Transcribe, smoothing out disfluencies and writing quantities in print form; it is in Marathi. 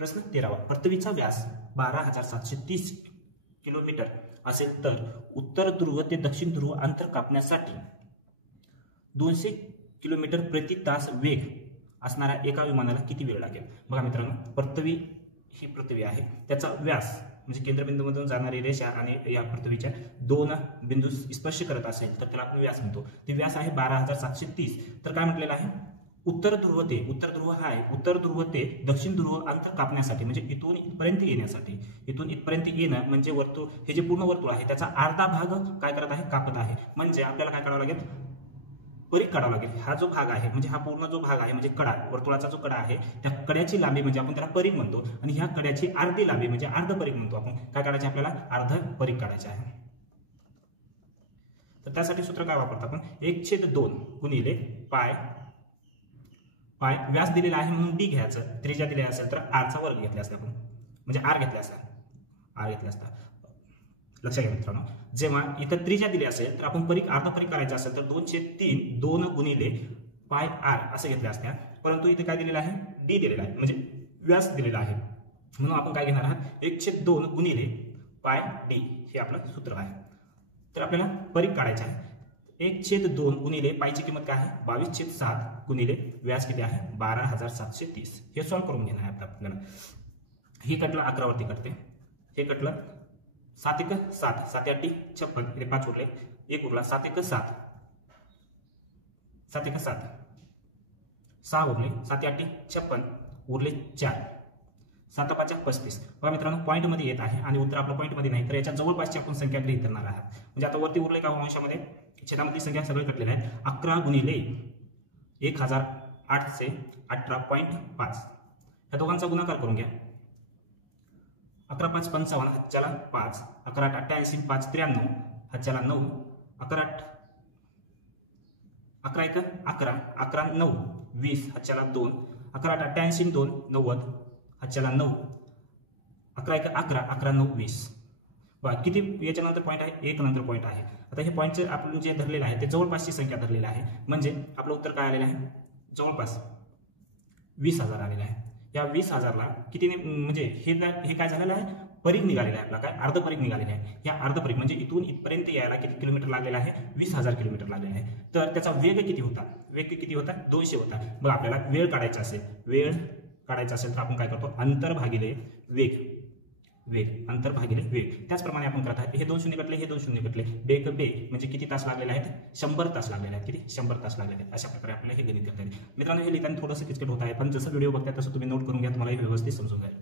प्रश्न 13वा, पृथ्वीचा व्यास 12,730 किलोमीटर असेल तर उत्तर ध्रुव ते दक्षिण ध्रुव अंतर कापण्यासाठी 200 किलोमीटर प्रति तास वेग असणाऱ्या एका विमानाला किती वेळ लागेल? बघा मित्रांनो, पृथ्वी ही पृथ्वी आहे, त्याचा व्यास म्हणजे केंद्रबिंदूमधून जाणारी रेषा आणि या पृथ्वीच्या दोन बिंदू स्पर्श करत असेल तर त्याला आपण व्यास म्हणतो. ते व्यास आहे 12,730. तर काय म्हटलेलं आहे? उत्तर ध्रुव ते दक्षिण ध्रुव अंतर कापण्यासाठी म्हणजे इथून इथपर्यंत येण्यासाठी, इथून इथपर्यंत येणं म्हणजे वर्तुळ, हे जे पूर्ण वर्तुळ आहे त्याचा अर्धा भाग काय करत आहे? कापत आहे. म्हणजे आपल्याला काय करावं लागेल? परिघ काढावं लागेल. हा जो भाग आहे म्हणजे हा पूर्ण जो भाग आहे म्हणजे कडा, वर्तुळाचा जो कडा आहे त्या कड्याची लांबी म्हणजे आपण त्याला परिघ म्हणतो आणि ह्या कड्याची अर्धी लांबी म्हणजे अर्ध परिघ म्हणतो आपण. काय काढायचे? आपल्याला अर्ध परिघ काढायचे आहे. तर त्यासाठी सूत्र काय वापरतो आपण? 1/2 गुणिले पाय व्यास दिलेला आहे म्हणून डी घ्यायचं, त्रिज्या दिली असेल तर आरचा वर्ग घेतला असता आपण, म्हणजे आर घेतला असता. लक्षात घ्या मित्रांनो, जेव्हा इथं त्रिज्या दिली असेल तर आपण अर्ध परिघ करायचं असेल तर 2/3 2 गुणिले पाय आर असं घेतलं असत्या. परंतु इथे काय दिलेलं आहे? डी दिलेला आहे म्हणजे व्यास दिलेला आहे, म्हणून आपण काय घेणार आहात? 1/2 गुणिले पाय डी हे आपलं सूत्र आहे. तर आपल्याला परिघ काढायचं आहे. 1/2 गुणिले पायची किंमत काय आहे? 22/7 गुणिले व्यास किती आहे? 12,730. हे सॉल्व्ह करून घेणार आहे आपल्याला. हे कटलं 11 वरती कटते, हे कटलं 7 × 7 7 × 8 = 56. इथे 5 उरले, 1 उरला. 7 × 7 7 × 7 6 उरले, 7 × 8 56 उरले 4, 7 × 5 35. बघा मित्रांनो, पॉईंट मध्ये येत आहे आणि उत्तर आपलं पॉईंट मध्ये नाही तर याच्या जवळपासची आपण संख्या गृहीत धरणार आहात. म्हणजे आता वरती उरले का अंशामध्ये छेदामध्ये संख्या सगळे कटलेल्या आहेत. 11 गुणिले 1818.5 ह्या दोघांचा गुणाकार करून घ्या. 11 × 5 = 55, हातच्याला 5, 11 × 8 = 88, 5 × 93, हातच्याला 9, 11 × 1 = 11, 11 × 9 = 20, हातच्याला 2, 11 × 8 = 88, 2 90, हातच्याला 9, 11 × 1 = 11, 11 × 9 = 20. बघा किती याच्यानंतर पॉईंट आहे? 1 नंतर पॉईंट आहे. आता हे पॉईंटचे आपण जे धरलेलं आहे ते जवळपासची संख्या धरलेली आहे, म्हणजे आपलं उत्तर काय आलेलं आहे? जवळपास 20,000 आलेलं आहे. या 20,000ला कितीने म्हणजे हे काय झालेलं आहे? परिघ निघालेला आहे आपला, काय अर्ध परिघ निघालेला आहे. या अर्ध परिघ म्हणजे इथून इथपर्यंत यायला किती किलोमीटर लागलेला आहे? 20,000 किलोमीटर लागलेला आहे. तर त्याचा वेग किती होता? 200 होता. बघा आपल्याला वेळ काढायचा असेल तर आपण काय करतो? अंतर भागिले वेग. त्याचप्रमाणे आपण करत आहोत. हे 2 शून्य कटले, हे 2 शून्य कटले, बेग म्हणजे किती तास लागलेले आहेत? 100 तास लागलेले आहेत. किती? 100 तास लागलेले आहेत. अशा प्रकारे आपल्याला हे गणित करता येईल. मित्रांनो, हे लिहिताना थोडंसं किचकट होत आहे, पण जसं व्हिडिओ बघताय तसं तुम्ही नोट करून घ्या, तुम्हाला हे व्यवस्थित समजून जाईल.